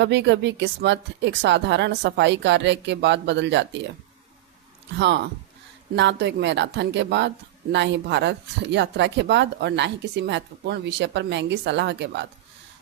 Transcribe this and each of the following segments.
कभी कभी किस्मत एक साधारण सफाई कार्य के बाद बदल जाती है। हाँ, ना तो एक मैराथन के बाद, ना ही भारत यात्रा के बाद, और ना ही किसी महत्वपूर्ण विषय पर महंगी सलाह के बाद।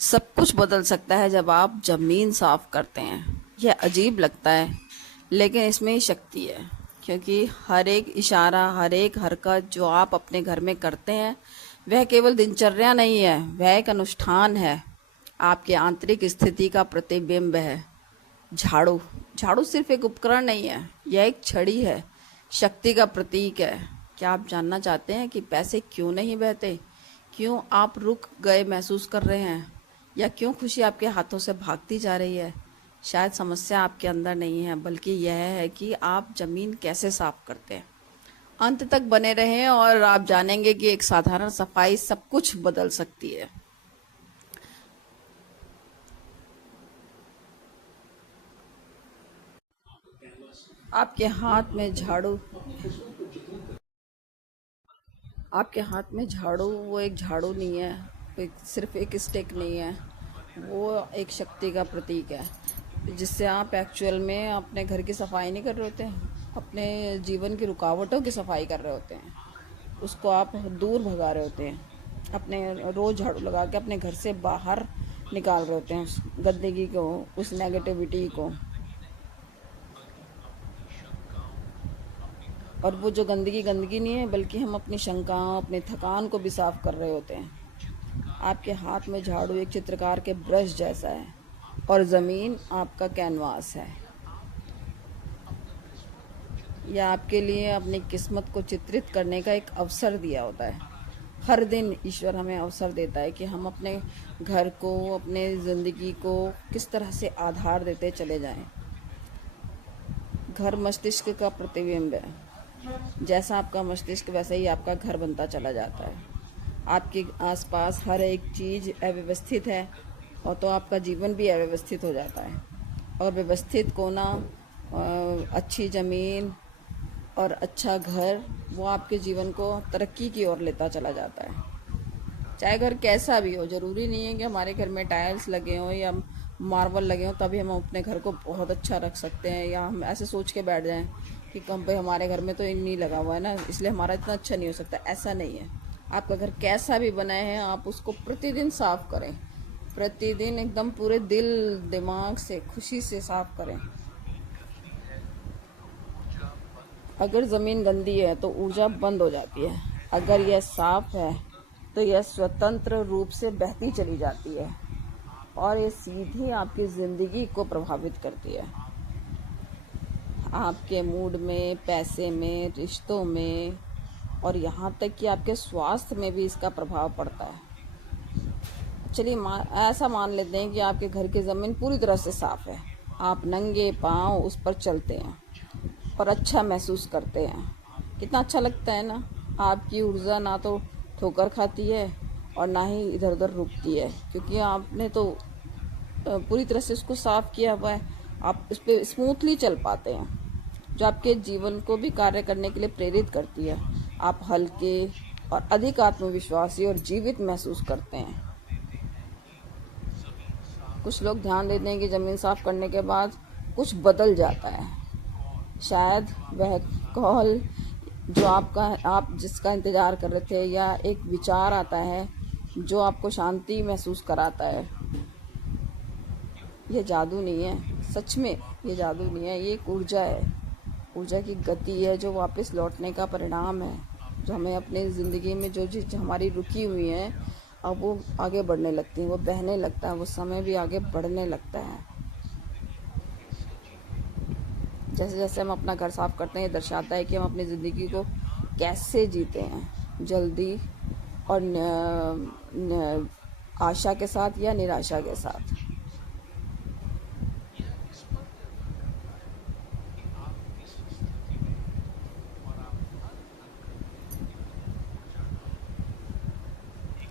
सब कुछ बदल सकता है जब आप जमीन साफ करते हैं। यह अजीब लगता है, लेकिन इसमें ही शक्ति है। क्योंकि हर एक इशारा, हर एक हरकत जो आप अपने घर में करते हैं, वह केवल दिनचर्या नहीं है, वह एक अनुष्ठान है। आपकी आंतरिक स्थिति का प्रतिबिंब है। झाड़ू झाड़ू सिर्फ एक उपकरण नहीं है, यह एक छड़ी है, शक्ति का प्रतीक है। क्या आप जानना चाहते हैं कि पैसे क्यों नहीं बहते? क्यों आप रुक गए महसूस कर रहे हैं? या क्यों खुशी आपके हाथों से भागती जा रही है? शायद समस्या आपके अंदर नहीं है, बल्कि यह है कि आप जमीन कैसे साफ करते हैं। अंत तक बने रहें और आप जानेंगे कि एक साधारण सफाई सब कुछ बदल सकती है। आपके हाथ में झाड़ू आपके हाथ में झाड़ू वो एक झाड़ू नहीं है, सिर्फ एक स्टिक नहीं है। वो एक शक्ति का प्रतीक है, जिससे आप एक्चुअल में अपने घर की सफाई नहीं कर रहे होते हैं, अपने जीवन की रुकावटों की सफाई कर रहे होते हैं। उसको आप दूर भगा रहे होते हैं। अपने रोज़ झाड़ू लगा के अपने घर से बाहर निकाल रहे होते हैं उस गंदगी को, उस नेगेटिविटी को। और वो जो गंदगी गंदगी नहीं है, बल्कि हम अपनी शंकाओं, अपनी थकान को भी साफ कर रहे होते हैं। आपके हाथ में झाड़ू एक चित्रकार के ब्रश जैसा है, और ज़मीन आपका कैनवास है। यह आपके लिए अपनी किस्मत को चित्रित करने का एक अवसर दिया होता है। हर दिन ईश्वर हमें अवसर देता है कि हम अपने घर को, अपने ज़िंदगी को किस तरह से आधार देते चले जाएं। घर मस्तिष्क का प्रतिबिंब है। जैसा आपका मस्तिष्क, वैसे ही आपका घर बनता चला जाता है। आपके आसपास हर एक चीज़ अव्यवस्थित है, और तो आपका जीवन भी अव्यवस्थित हो जाता है। और व्यवस्थित कोना, अच्छी ज़मीन और अच्छा घर, वो आपके जीवन को तरक्की की ओर लेता चला जाता है। चाहे घर कैसा भी हो, ज़रूरी नहीं है कि हमारे घर में टाइल्स लगे हों या मार्बल लगे हों तभी हम अपने घर को बहुत अच्छा रख सकते हैं, या हम ऐसे सोच के बैठ जाएं कि कम पे हमारे घर में तो नहीं लगा हुआ है ना, इसलिए हमारा इतना अच्छा नहीं हो सकता। ऐसा नहीं है। आपका घर कैसा भी बनाए हैं, आप उसको प्रतिदिन साफ करें। प्रतिदिन एकदम पूरे दिल दिमाग से, खुशी से साफ करें। अगर ज़मीन गंदी है तो ऊर्जा बंद हो जाती है। अगर यह साफ है तो यह स्वतंत्र रूप से बहती चली जाती है, और ये सीधी आपकी ज़िंदगी को प्रभावित करती है। आपके मूड में, पैसे में, रिश्तों में, और यहाँ तक कि आपके स्वास्थ्य में भी इसका प्रभाव पड़ता है। चलिए ऐसा मान लेते हैं कि आपके घर की ज़मीन पूरी तरह से साफ है। आप नंगे पाँव उस पर चलते हैं और अच्छा महसूस करते हैं। कितना अच्छा लगता है ना। आपकी ऊर्जा ना तो ठोकर खाती है और ना ही इधर उधर रुकती है, क्योंकि आपने तो पूरी तरह से उसको साफ किया हुआ है। आप उस पर स्मूथली चल पाते हैं, जो आपके जीवन को भी कार्य करने के लिए प्रेरित करती है। आप हल्के और अधिक आत्मविश्वासी और जीवित महसूस करते हैं। कुछ लोग ध्यान देते हैं कि ज़मीन साफ करने के बाद कुछ बदल जाता है। शायद वह कॉल जो आप जिसका इंतज़ार कर रहे थे, या एक विचार आता है जो आपको शांति महसूस कराता है। ये जादू नहीं है, सच में ये जादू नहीं है, ये एक ऊर्जा है। ऊर्जा की गति है जो वापस लौटने का परिणाम है, जो हमें अपनी ज़िंदगी में जो चीज़ हमारी रुकी हुई है, अब वो आगे बढ़ने लगती है, वो बहने लगता है, वो समय भी आगे बढ़ने लगता है। जैसे जैसे हम अपना घर साफ करते हैं, ये दर्शाता है कि हम अपनी ज़िंदगी को कैसे जीते हैं, जल्दी और आशा के साथ या निराशा के साथ।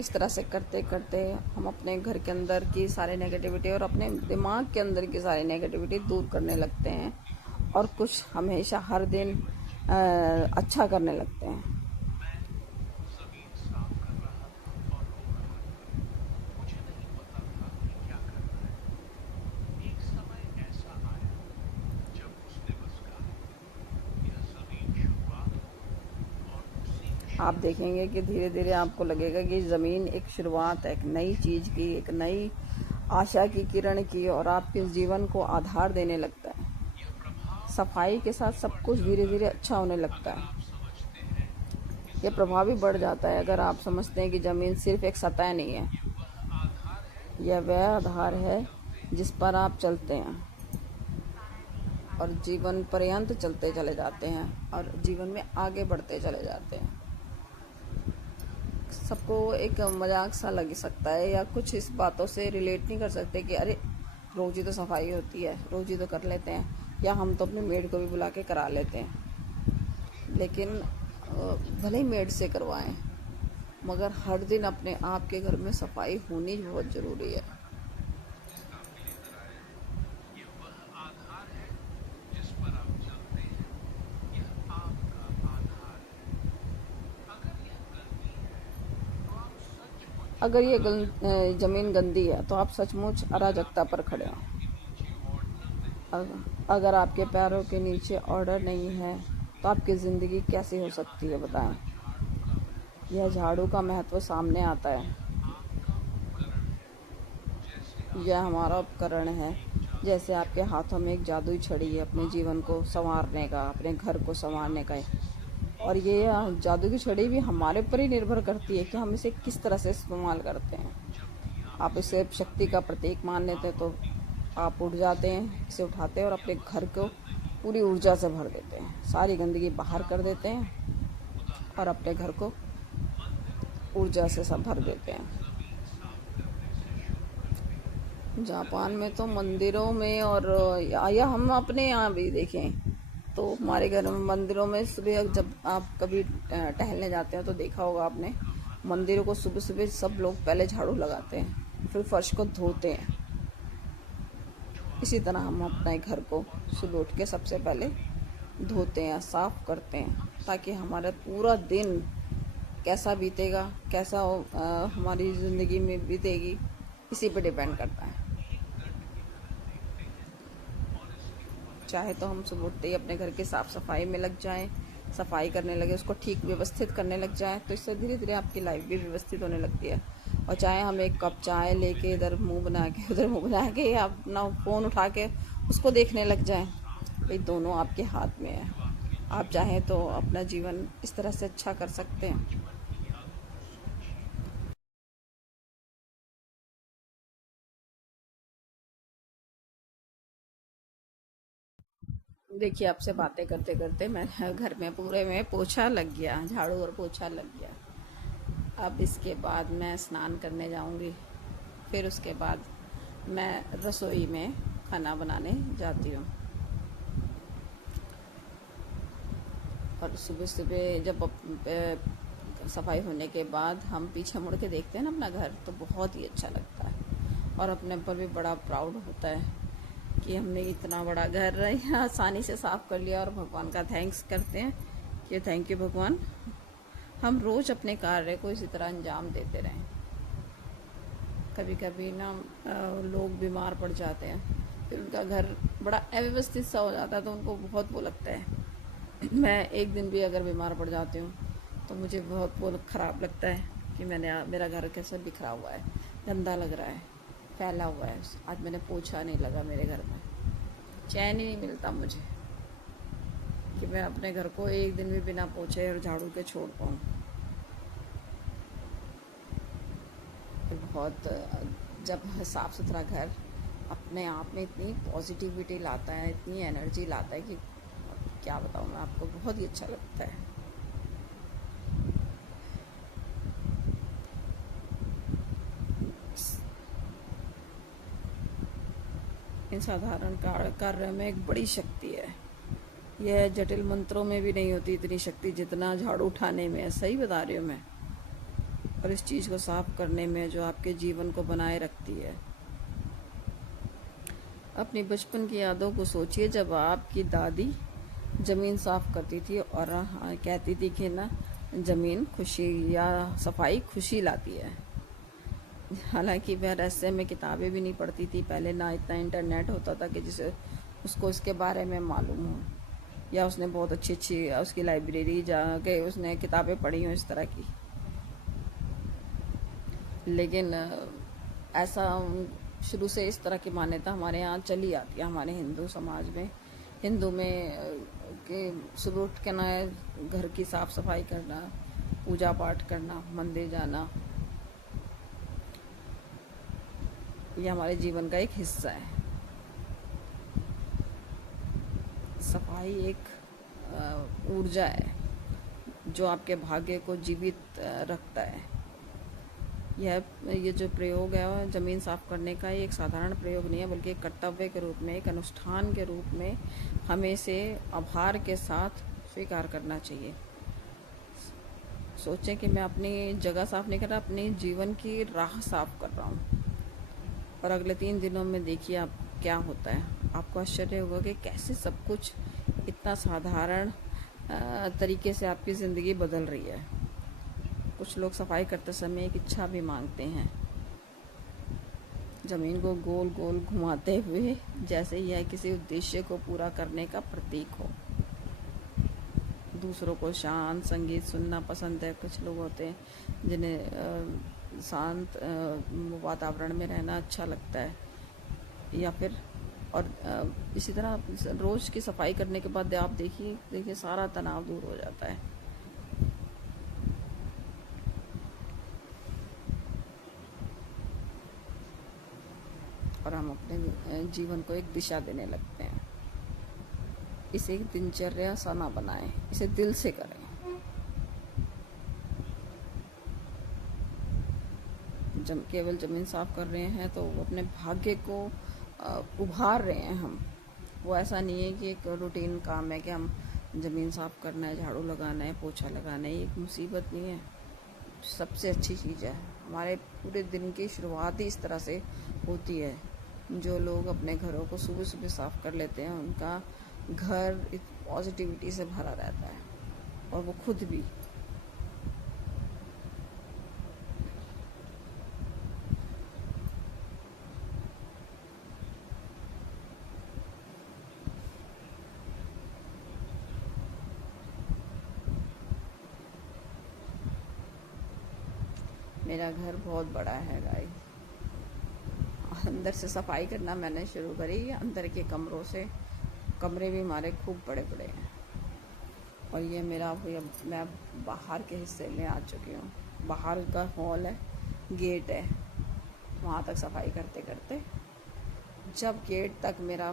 इस तरह से करते करते हम अपने घर के अंदर की सारी नेगेटिविटी और अपने दिमाग के अंदर की सारी नेगेटिविटी दूर करने लगते हैं, और कुछ हमेशा हर दिन अच्छा करने लगते हैं। आप देखेंगे कि धीरे धीरे आपको लगेगा कि ज़मीन एक शुरुआत है, एक नई चीज़ की, एक नई आशा की किरण की, और आपके जीवन को आधार देने लगता है। सफाई के साथ सब कुछ धीरे धीरे अच्छा होने लगता है। ये प्रभाव भी बढ़ जाता है अगर आप समझते हैं कि ज़मीन सिर्फ एक सतह नहीं है, यह वह आधार है जिस पर आप चलते हैं और जीवन पर्यंत चलते चले जाते हैं और जीवन में आगे बढ़ते चले जाते हैं। सबको एक मजाक सा लग सकता है या कुछ इस बातों से रिलेट नहीं कर सकते कि अरे रोज ही तो सफाई होती है, रोज ही तो कर लेते हैं, या हम तो अपने मेड को भी बुला के करा लेते हैं। लेकिन भले ही मेड से करवाएं, मगर हर दिन अपने आप के घर में सफाई होनी बहुत ज़रूरी है। अगर ये ज़मीन गंदी है तो आप सचमुच अराजकता पर खड़े हो। अगर आपके पैरों के नीचे ऑर्डर नहीं है तो आपकी ज़िंदगी कैसी हो सकती है, बताएं। यह झाड़ू का महत्व सामने आता है। यह हमारा उपकरण है, जैसे आपके हाथों में एक जादुई छड़ी है अपने जीवन को संवारने का, अपने घर को संवारने का। और ये जादू की छड़ी भी हमारे पर ही निर्भर करती है कि हम इसे किस तरह से इस्तेमाल करते हैं। आप इसे शक्ति का प्रतीक मान लेते हैं तो आप उठ जाते हैं, इसे उठाते हैं और अपने घर को पूरी ऊर्जा से भर देते हैं, सारी गंदगी बाहर कर देते हैं और अपने घर को ऊर्जा से सब भर देते हैं। जापान में तो मंदिरों में, और या हम अपने यहाँ भी देखें तो हमारे घर में मंदिरों में सुबह जब आप कभी टहलने जाते हैं तो देखा होगा आपने, मंदिरों को सुबह सुबह सब लोग पहले झाड़ू लगाते हैं, फिर फर्श को धोते हैं। इसी तरह हम अपने घर को सुबह उठ के सबसे पहले धोते हैं, साफ करते हैं, ताकि हमारा पूरा दिन कैसा बीतेगा, कैसा हमारी ज़िंदगी में बीतेगी, इसी पे डिपेंड करता है। चाहे तो हम सुबह उठते ही अपने घर की साफ़ सफाई में लग जाएं, सफाई करने लगे, उसको ठीक व्यवस्थित करने लग जाएं, तो इससे धीरे धीरे आपकी लाइफ भी व्यवस्थित होने लगती है। और चाहे हम एक कप चाय लेके इधर मुंह बना के उधर मुंह बना के, या अपना फ़ोन उठा के उसको देखने लग जाएं, भाई दोनों आपके हाथ में है। आप चाहें तो अपना जीवन इस तरह से अच्छा कर सकते हैं। देखिए, आपसे बातें करते करते मैं घर में पूरे में पोछा लग गया, झाड़ू और पोछा लग गया। अब इसके बाद मैं स्नान करने जाऊंगी, फिर उसके बाद मैं रसोई में खाना बनाने जाती हूँ। और सुबह सुबह जब सफाई होने के बाद हम पीछे मुड़ के देखते हैं ना अपना घर, तो बहुत ही अच्छा लगता है और अपने पर भी बड़ा प्राउड होता है कि हमने इतना बड़ा घर आसानी से साफ कर लिया। और भगवान का थैंक्स करते हैं कि थैंक यू भगवान, हम रोज़ अपने कार्य को इसी तरह अंजाम देते रहें। कभी कभी ना लोग बीमार पड़ जाते हैं, फिर उनका घर बड़ा अव्यवस्थित सा हो जाता है, तो उनको बहुत वो लगता है। मैं एक दिन भी अगर बीमार पड़ जाती हूँ तो मुझे बहुत वो ख़राब लगता है कि मेरा घर कैसा बिखरा हुआ है, गंदा लग रहा है, फैला हुआ है, आज मैंने पोछा नहीं लगा मेरे घर में। चैन ही नहीं मिलता मुझे कि मैं अपने घर को एक दिन भी बिना पोछे और झाड़ू के छोड़ पाऊँ। बहुत जब साफ़ सुथरा घर अपने आप में इतनी पॉजिटिविटी लाता है, इतनी एनर्जी लाता है कि क्या बताऊँ मैं आपको, बहुत ही अच्छा लगता है। इन साधारण कार्य में एक बड़ी शक्ति है। यह जटिल मंत्रों में भी नहीं होती इतनी शक्ति जितना झाड़ू उठाने में है, सही बता रही हूँ मैं। और इस चीज़ को साफ करने में जो आपके जीवन को बनाए रखती है। अपनी बचपन की यादों को सोचिए, जब आपकी दादी ज़मीन साफ करती थी और कहती थी कि ना ज़मीन खुशी या सफाई खुशी लाती है। हालांकि वह रहस्य में किताबें भी नहीं पढ़ती थी पहले, ना इतना इंटरनेट होता था कि जिसे उसको इसके बारे में मालूम हो। या उसने बहुत अच्छी अच्छी उसकी लाइब्रेरी जाके उसने किताबें पढ़ी हों इस तरह की। लेकिन ऐसा शुरू से इस तरह की मान्यता हमारे यहाँ चली आती है, हमारे हिंदू समाज में। हिंदू में कि सुबह उठ के ना घर की साफ सफाई करना, पूजा पाठ करना, मंदिर जाना, ये हमारे जीवन का एक हिस्सा है। सफाई एक ऊर्जा है जो आपके भाग्य को जीवित रखता है। ये जो प्रयोग है ज़मीन साफ करने का, ये एक साधारण प्रयोग नहीं है, बल्कि एक कर्तव्य के रूप में, एक अनुष्ठान के रूप में हमें इसे आभार के साथ स्वीकार करना चाहिए। सोचें कि मैं अपनी जगह साफ नहीं कर रहा, अपने जीवन की राह साफ कर रहा हूँ। और अगले 3 दिनों में देखिए आप क्या होता है। आपको आश्चर्य होगा कि कैसे सब कुछ इतना साधारण तरीके से आपकी ज़िंदगी बदल रही है। कुछ लोग सफाई करते समय एक इच्छा भी मांगते हैं, ज़मीन को गोल गोल घुमाते हुए, जैसे यह किसी उद्देश्य को पूरा करने का प्रतीक हो। दूसरों को शांत संगीत सुनना पसंद है। कुछ लोग होते हैं जिन्हें शांत वातावरण में रहना अच्छा लगता है। या फिर और इसी तरह रोज़ की सफाई करने के बाद आप देखिए सारा तनाव दूर हो जाता है। और हम अपने जीवन को एक दिशा देने लगते हैं। इसे एक दिनचर्या सा ना बनाएं, इसे दिल से करें। जब केवल ज़मीन साफ कर रहे हैं तो वो अपने भाग्य को उभार रहे हैं हम। वो ऐसा नहीं है कि एक रूटीन काम है कि हम ज़मीन साफ करना है, झाड़ू लगाना है, पोछा लगाना है। ये एक मुसीबत नहीं है, सबसे अच्छी चीज़ है। हमारे पूरे दिन की शुरुआत ही इस तरह से होती है। जो लोग अपने घरों को सुबह सुबह साफ कर लेते हैं, उनका घर पॉजिटिविटी से भरा रहता है, और वो खुद भी। मेरा घर बहुत बड़ा है गाइस। अंदर से सफाई करना मैंने शुरू करी, अंदर के कमरों से। कमरे भी हमारे खूब बड़े बड़े हैं। और ये मेरा मैं बाहर के हिस्से में आ चुकी हूँ। बाहर का हॉल है, गेट है, वहाँ तक सफाई करते करते जब गेट तक मेरा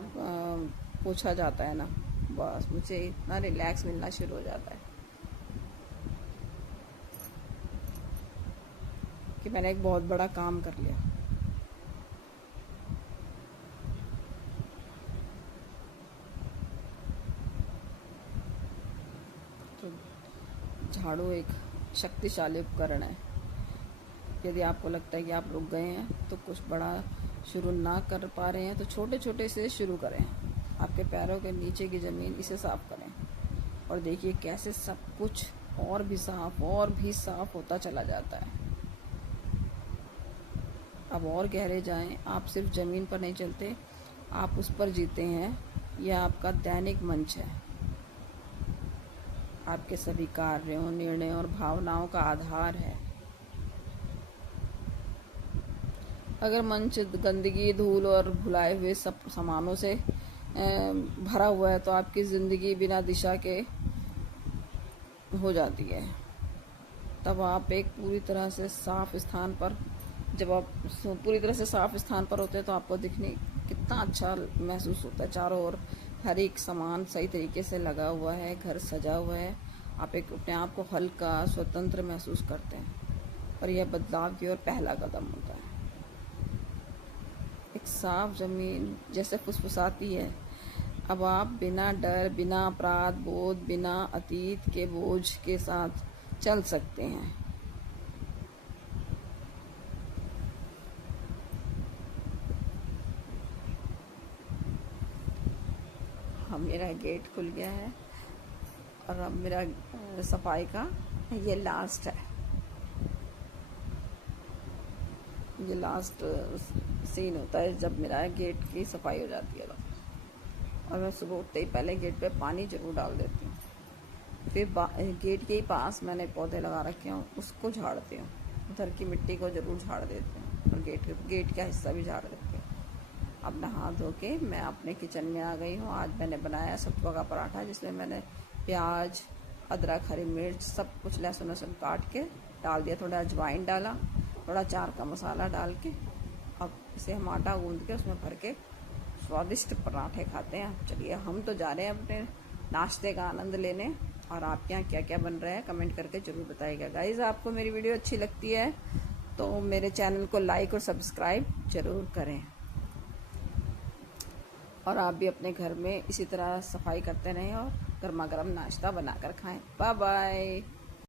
पोछा जाता है ना, बस मुझे इतना रिलैक्स मिलना शुरू हो जाता है कि मैंने एक बहुत बड़ा काम कर लिया। तो झाड़ू एक शक्तिशाली उपकरण है। यदि आपको लगता है कि आप रुक गए हैं, तो कुछ बड़ा शुरू ना कर पा रहे हैं, तो छोटे छोटे से शुरू करें। आपके पैरों के नीचे की ज़मीन, इसे साफ करें, और देखिए कैसे सब कुछ और भी साफ होता चला जाता है। अब और गहरे जाएं। आप सिर्फ ज़मीन पर नहीं चलते, आप उस पर जीते हैं। यह आपका दैनिक मंच है, आपके सभी कार्यों, निर्णयों और भावनाओं का आधार है। अगर मंच गंदगी, धूल और भुलाए हुए सब सामानों से भरा हुआ है, तो आपकी ज़िंदगी बिना दिशा के हो जाती है। तब आप एक पूरी तरह से साफ स्थान पर, जब आप पूरी तरह से साफ स्थान पर होते हैं, तो आपको दिखने कितना अच्छा महसूस होता है। चारों ओर हर एक सामान सही तरीके से लगा हुआ है, घर सजा हुआ है। आप एक अपने आप को हल्का, स्वतंत्र महसूस करते हैं, और यह बदलाव की ओर पहला कदम होता है। एक साफ ज़मीन जैसे फुसफुसाती है। अब आप बिना डर, बिना अपराध बोध, बिना अतीत के बोझ के साथ चल सकते हैं। हाँ, मेरा गेट खुल गया है, और अब मेरा सफाई का ये लास्ट है। ये लास्ट सीन होता है जब मेरा गेट की सफाई हो जाती है। और मैं सुबह उठते ही पहले गेट पे पानी जरूर डाल देती हूँ। फिर गेट के ही पास मैंने पौधे लगा रखे हैं, उसको झाड़ती हूँ। उधर की मिट्टी को जरूर झाड़ देती हूँ और गेट का हिस्सा भी झाड़ देती हूँ। अब नहा धो के मैं अपने किचन में आ गई हूँ। आज मैंने बनाया सत्तू का पराठा, जिसमें मैंने प्याज, अदरक, हरी मिर्च, सब कुछ लहसुन वहसुन काट के डाल दिया, थोड़ा अजवाइन डाला, थोड़ा चार का मसाला डाल के अब इसे हम आटा गूंद के उसमें भर के स्वादिष्ट पराठे खाते हैं। चलिए हम तो जा रहे हैं अपने नाश्ते का आनंद लेने, और आपके यहाँ क्या क्या बन रहा है कमेंट करके जरूर बताइएगा। गाइज, आपको मेरी वीडियो अच्छी लगती है तो मेरे चैनल को लाइक और सब्सक्राइब जरूर करें, और आप भी अपने घर में इसी तरह सफाई करते रहें और गर्मा गर्म नाश्ता बनाकर खाएं। Bye bye.